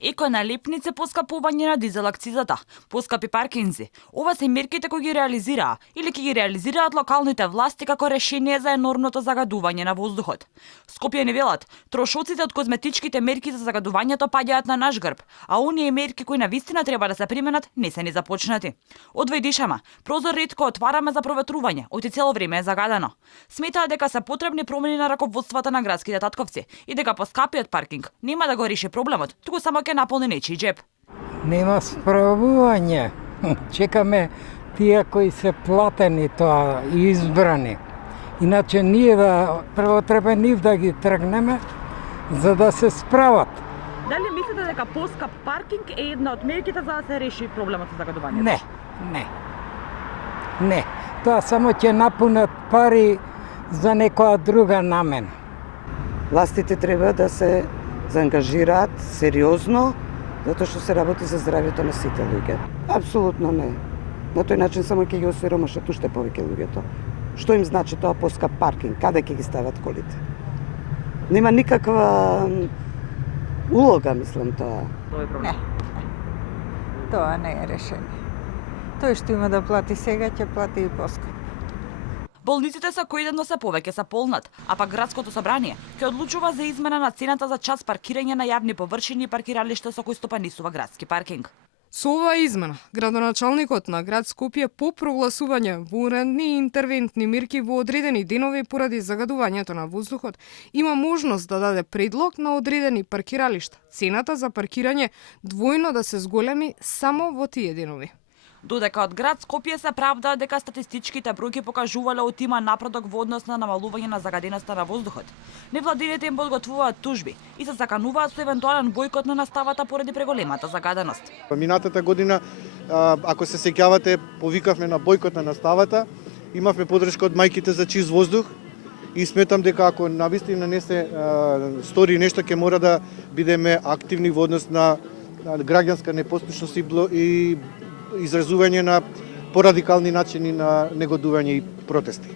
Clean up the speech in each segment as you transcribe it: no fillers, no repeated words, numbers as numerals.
Еко налепници, поскапување на дизел акцизата, поскапи паркинзи. Ова се мерките кои ги реализираа или ќе ги реализираат локалните власти како решение за енормното загадување на воздухот. Скопје ни велат, трошоците од козметичките мерки за загадувањето паѓаат на наш грб, а оние мерки кои навистина треба да се применат не се ни започнати. Одвај дишама, прозор ретко отвараме за проветрување, оти цело време е загадено. Сметаа дека се потребни промени на раководствата на градските татковци и дека поскапиот паркинг нема да го реши проблемот, туку само ќе наполни нечи джеб. Нема справување. Чекаме тие кои се платени тоа и избрани. Иначе ние прво треба нив да ги тргнеме за да се справат. Дали мислите дека поскап паркинг е една од мерките за да се реши проблемот со загадувањето? Не. Тоа само ќе напунат пари за некоја друга намена. Властите треба да се заангажираат сериозно, затоа што се работи за здравјето на сите луѓе. Апсолутно не. На тој начин само ќе ги осиромашат уште повеќе луѓето. Што им значи тоа поскап паркинг? Каде ќе ги стават колите? Нема никаква улога, мислам, тоа. Не. Тоа не е решение. Тој што има да плати сега, ќе плати и поскап. Болниците секојдневно се повеќе се полнат, а пак градското собрание ќе одлучува за измена на цената за час паркирање на јавни површини и паркиралишта со кои стопанисува градски паркинг. Со оваа измена, градоначалникот на град Скопје по прогласување во уредни интервентни мерки во одредени денови поради загадувањето на воздухот, има можност да даде предлог на одредени паркиралишта. Цената за паркирање двојно да се зголеми само во тие денови. Додека од град Скопје се правдаа дека статистичките бројки покажувале има напредок во однос на намалување на загаденоста на воздухот. Невладините им подготвуваат тужби и се закануваат со евентуален бојкот на наставата поради преголемата загаденост. Минатата година, ако се сеќавате, повикавме на бојкот на наставата, имавме подршка од мајките за чист воздух и сметам дека ако навистина не се стори нешто, ќе мора да бидеме активни во однос на граѓанска непослушност и изразување на порадикални начини на негодување и протести.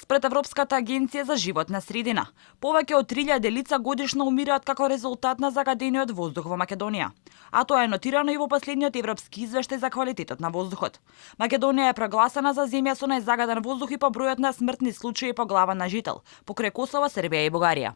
Спред Европската агенција за животна средина, повеќе од 3000 лица годишно умираат како резултат на загадениот воздух во Македонија. А тоа е нотирано и во последниот европски извештај за квалитетот на воздухот. Македонија е прогласена за земја со најзагаден воздух и по бројот на смртни случаи по глава на жител, покрај Косово, Србија и Бугарија.